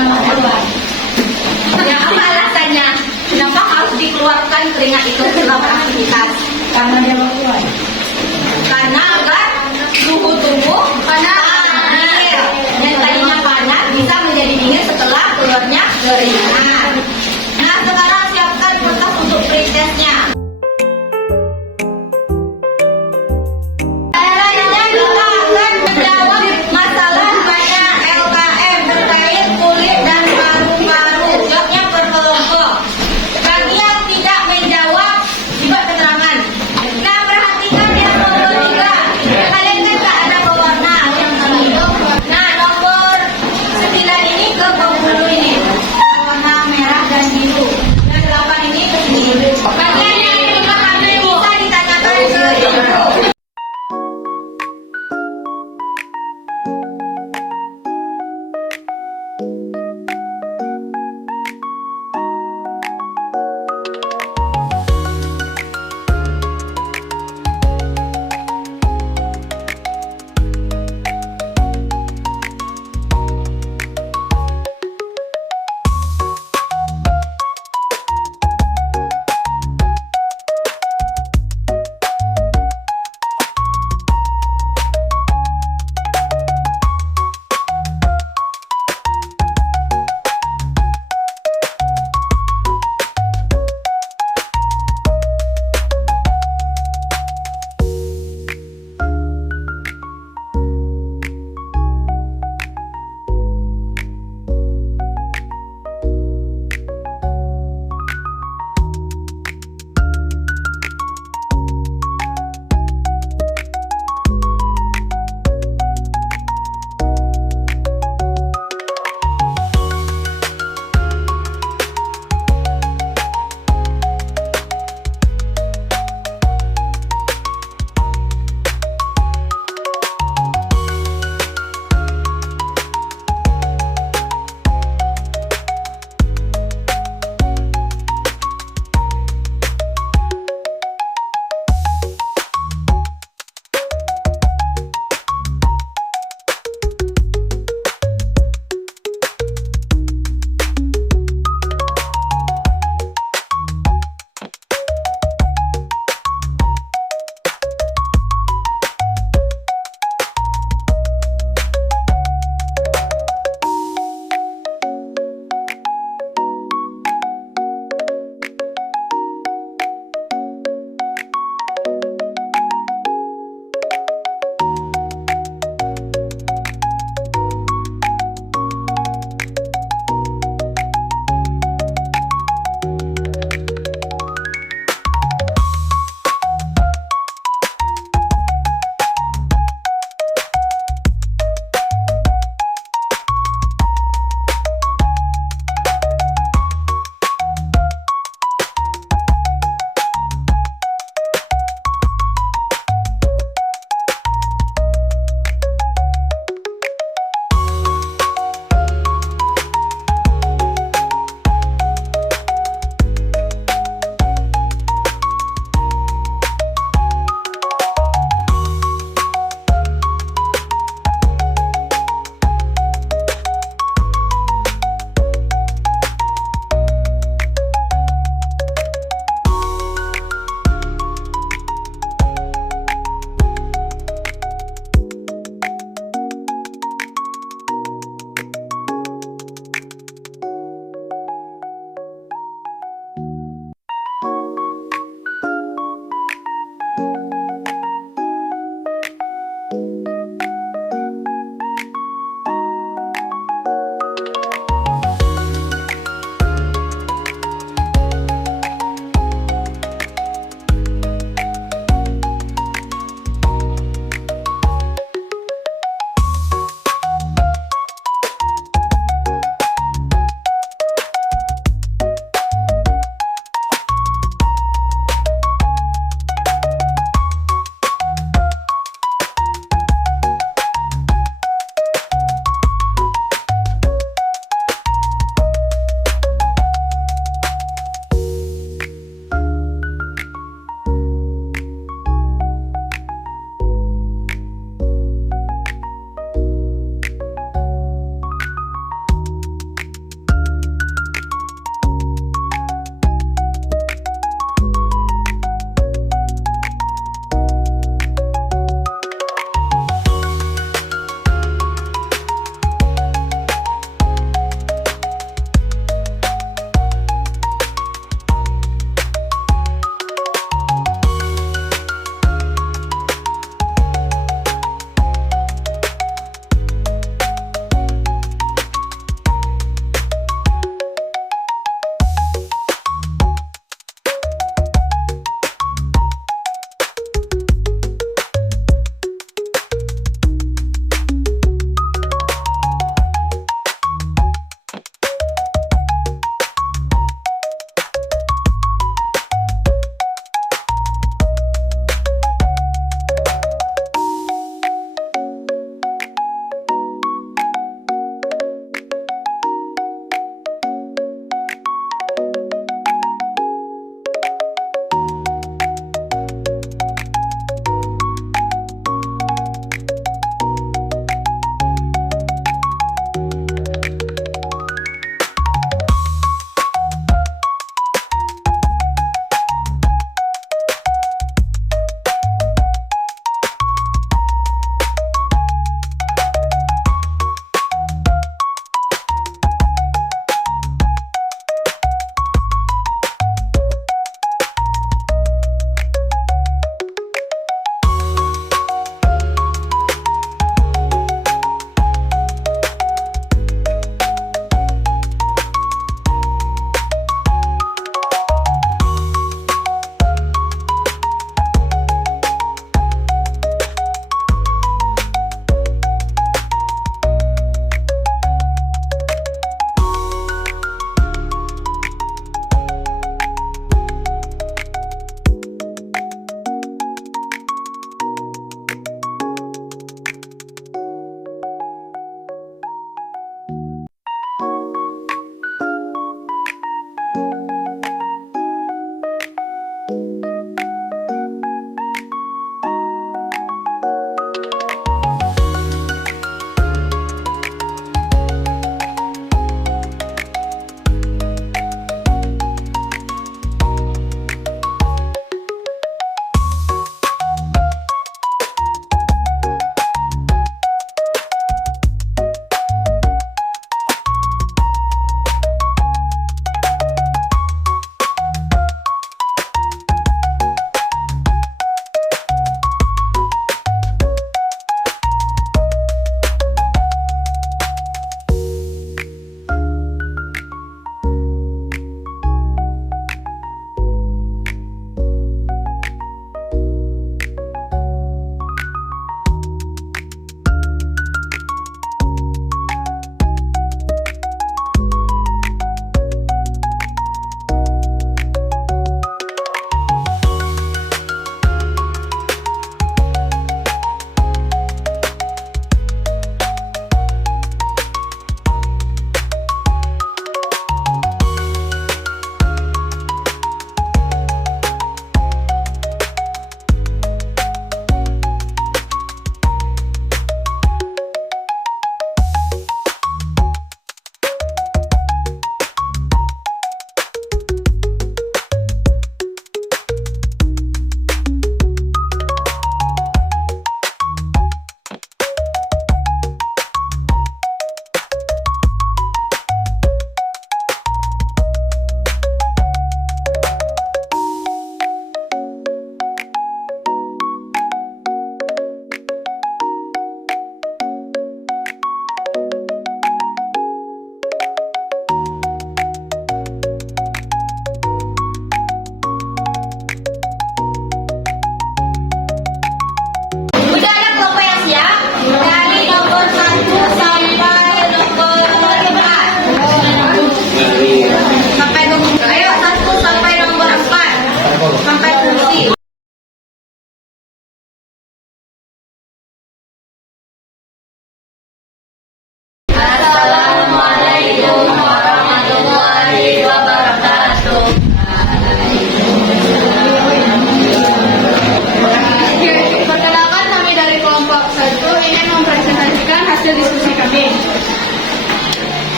keluar. Ya, apa alasannya? Kenapa harus dikeluarkan keringat itu setelah beraktivitas? Karena dia mau keluar. Karena agar suhu tubuh stabil. Yang tadinya panas bisa menjadi dingin setelah keluarnya keringat. Nah, sekarang siapkan kertas untuk pretestnya. Caranya kita akan menjawab masalah banyak LKM terkait kulit dan paru-paru. Jawabnya per kelompok. Bagi yang tidak menjawab, dibuat keterangan. Nah, perhatikan yang nomor 3. Kalian kan tak ada pewarna. Yang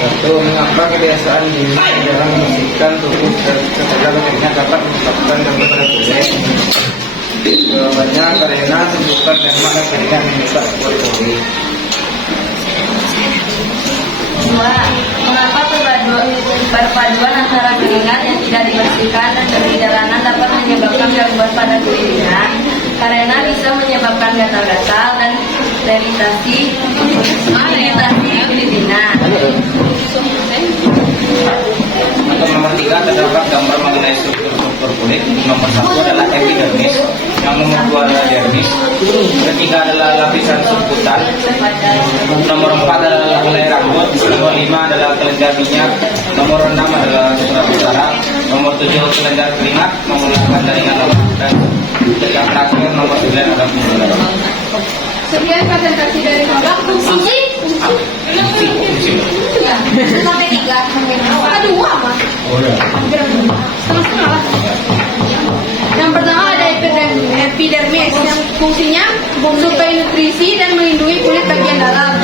Satu, mengapa kebiasaan ini jarang membersihkan tubuh setelah keringat dapat menyebabkan gangguan pada kulit? Jawabannya karena tumpukan lemak dan keringat menyebabkan pori-pori. Dua, mengapa perpaduan antara keringat yang tidak dibersihkan dan berjalanan dapat menyebabkan gangguan pada kulitnya? Karena bisa menyebabkan gatal-gatal dan iritasi kulitnya. Untuk nomor 3 terdapat gambar mengenai struktur kulit. Nomor 1 adalah epidermis, yang nomor 2 adalah dermis, ketiga adalah lapisan subkutan, nomor 4 adalah helai rambut, nomor 5 adalah kelenjar minyak, nomor 6 adalah surat utara, nomor 7 kelenjar keringat, nomor 8 jaringan lemak, dan yang terakhir nomor 9 adalah pembuluh darah. Sekian presentasi dari Bapak. Fungsi. Sampai 3. Ada 2 mas. Oh ya. Setengah-setengah lah. Yang pertama ada epidermis yang fungsinya suplai nutrisi dan melindungi kulit bagian dalam.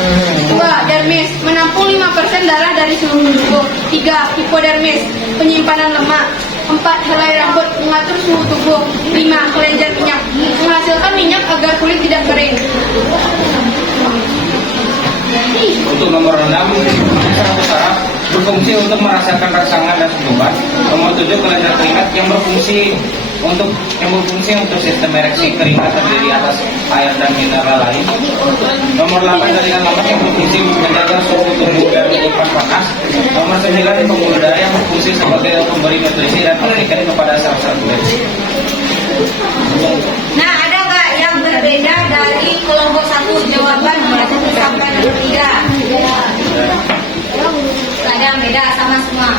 2. Dermis menampung 5% darah dari seluruh tubuh. 3. Hipodermis penyimpanan lemak. 4. Helai rambut mengatur suhu tubuh. 5. Kelenjar minyak menghasilkan minyak agar kulit tidak kering. Untuk nomor 6, surat utara berfungsi untuk merasakan rangsangan dan senyuman. Nomor 7 kelenjar keringat yang berfungsi untuk sistem ereksi keringat terdiri atas air dan mineral lain. Nomor 8 jaringan lemak yang berfungsi menjaga suhu tubuh dan menyimpan panas. Nomor 9 pembuluh darah yang berfungsi sebagai pemberi nutrisi dan oksigen kepada sel-sel kulit. Nah, ada nggak yang berbeda dari kelompok 1 jawaban nomor 1 sampai nomor 3? Ada yang beda sama semua.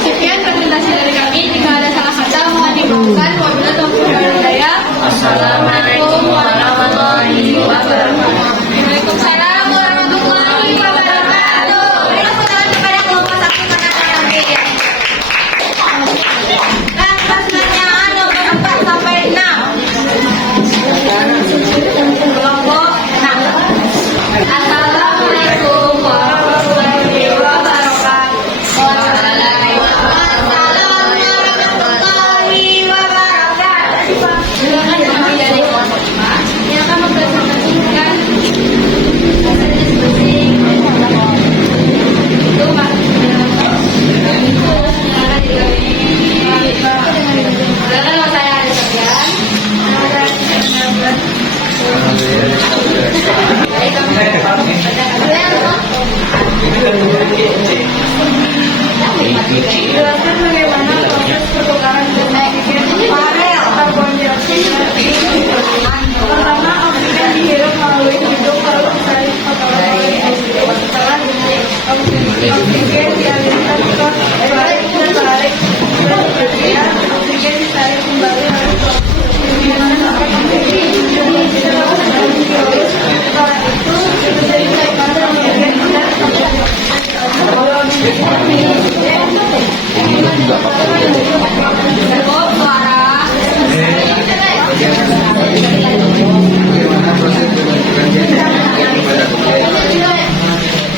Sekian presentasi dari kami. Jika ada salah kata mohon dimaafkan. Wabillahi taufiq wal hidayah. Assalamualaikum warahmatullahi wabarakatuh. Waalaikumsalam warahmatullahi wabarakatuh. Berikan pertolongan kepada kelompok 1 mana lagi? Dan pertanyaan nomor 4 sampai 6. Kelompok 6. Assalamualaikum warahmatullahi wabarakatuh. Yang akan mempresentasikan itu Pak. Silakan saya ada sekian. Jelaskan bagaimana proses pertukaran karbon dioksida. Pertama, oksigen dihirup melalui hidung lalu disalin fotomelalui oksigen. Setelah oksigen dialirkan ke balik dan balik berikutnya oksigen disalin kembali lalu sampai oksigen setelah itu menjadi pada oksigen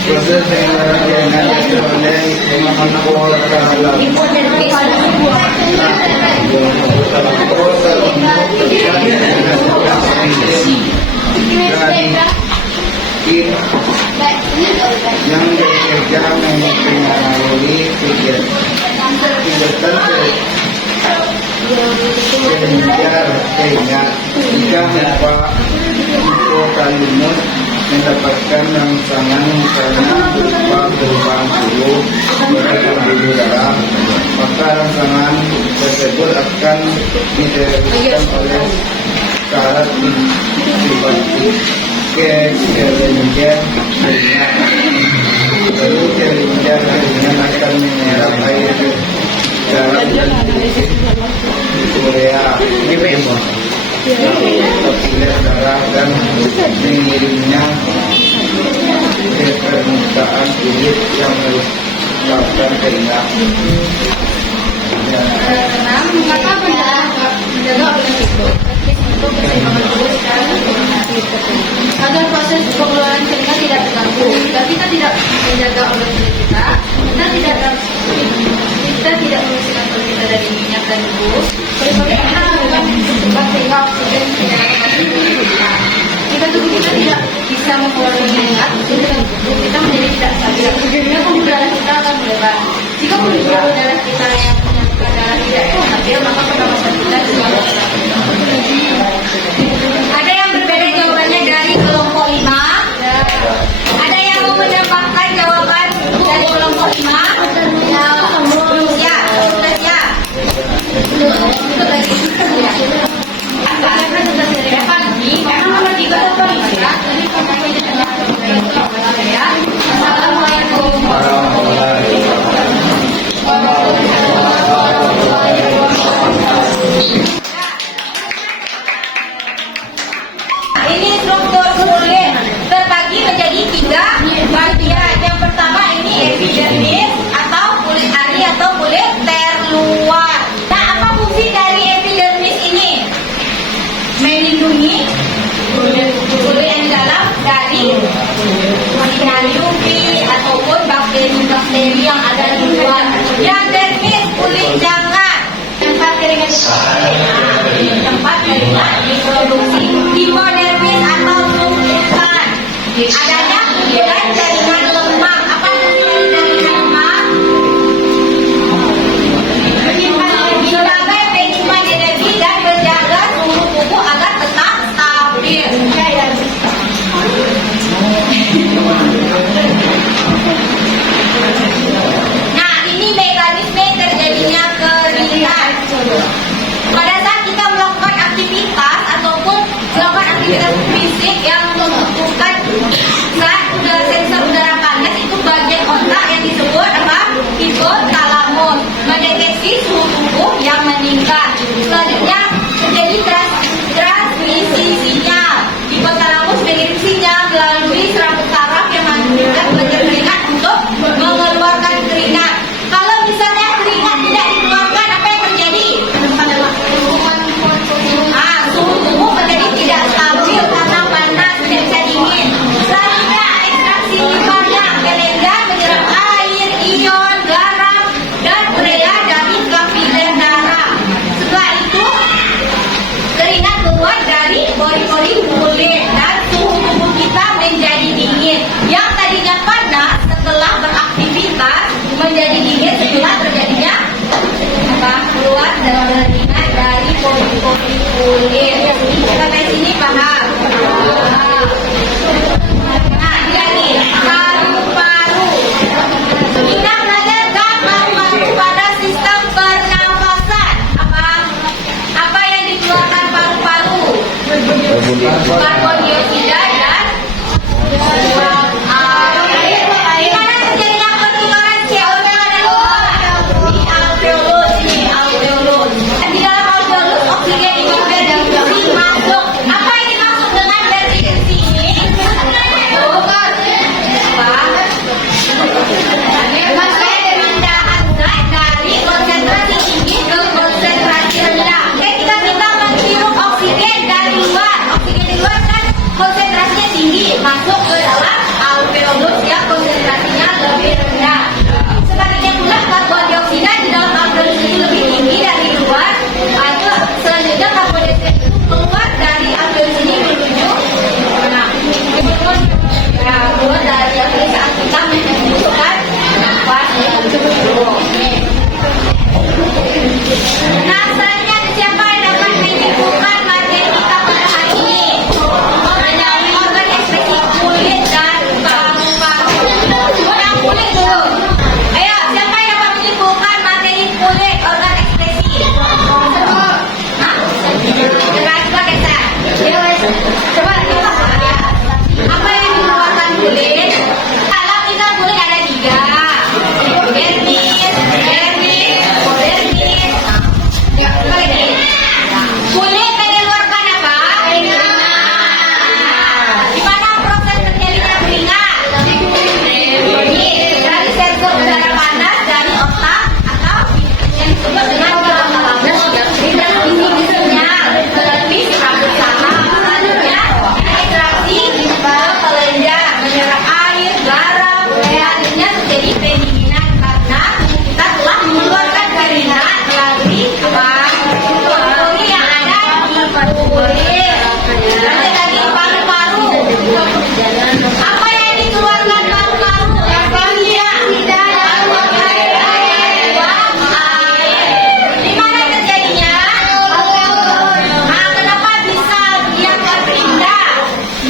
Proses dengan oleh mengampul dalam yang bekerja mempengaruhi kegiatan kelenjar keringat jika hipotalamus mendapatkan rangsangan karena berupa perubahan suhu pada pembuluh darah, maka rangsangan tersebut akan diteruskan oleh syarat simpatik ke kelenjar keringat. Lalu kelenjar keringat akan menyerap air ke dalam dan urea, oksigen darah dan mengirimnya ke permukaan kulit yang menyebabkan keringat. Keenam, mengapa menjaga organ itu? Untuk keseimbangan tubuh dan agar proses pengeluaran keringat tidak terganggu. Jika kita tidak menjaga organ kulit kita tidak membersihkan kulit kita dari minyak dan debu. Kulit kita akan terjebak sehingga oksigen tidak dapat masuk ke tubuh kita. Jika tubuh kita tidak bisa mengeluarkan keringat, tubuh kita menjadi tidak stabil. Sehingga pembuluh darah kita akan melebar. Jika pembuluh darah kita yang menyambungkan darah tidak stabil, maka pernapasan kita juga ada yang berbeda jawabannya dari kelompok 5. Ada yang mau mendapatkan jawaban dari kelompok 5? Ya, sudah siap. Ikut lagi. Karena sudah saya pagi, karena nomor 3 atau 5 ya. Jadi pokoknya jangan ya. Assalamualaikum warahmatullahi wabarakatuh. Ini struktur kulit terbagi menjadi 3 bagian. Yang pertama ini epidermis atau kulit ari atau kulit terluar. Nah, apa fungsi dari epidermis ini? Melindungi kulit yang dalam dari sinar UV ataupun bakteri-bakteri yang ada di luar. Yang dermis kulit jangan tempat keringat tempat keringat diproduksi. Hipodermis atau sumsukan adanya kulitan jaringan lemak. Apa fungsi dari jaringan lemak? Sebagai penyimpan energi dan menjaga suhu tubuh agar tetap stabil. Nah, ini mekanisme terjadinya keringat. Pada saat kita melakukan aktivitas ataupun melakukan aktivitas fisik yang membutuhkan saat sensor udara panas, itu bagian otak yang disebut apa? Hipotalamus mendeteksi suhu tubuh yang meningkat. Selanjutnya terjadi transmisi sinyal. Hipotalamus mengirim sinyal melalui serabut saraf yang mengirimkan belajar keringat untuk mengeluarkan keringat. Kalau misalnya keringat tidak dikeluarkan, apa yang terjadi? Suhu tubuh menjadi tidak stabil karena panas, tidak bisa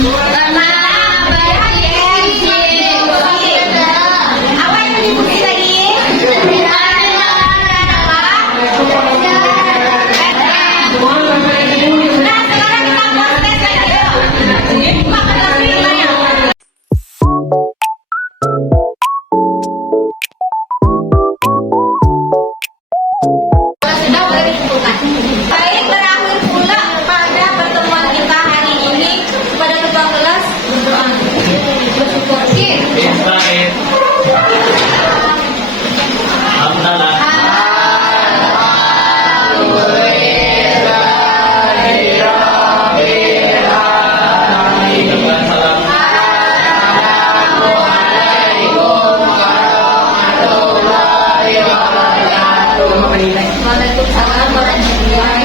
Apa yang diskusi tadi? Nah, sekarang kita buat tes lagi yuk. Buka kelas lima-nya. Sudah boleh dikumpulkan. Baik, berakhir pula pada pertemuan kita hari ini. Kepada ketua kelas berdoa. Bersyukur. Waalaikumsalam warahmatullahi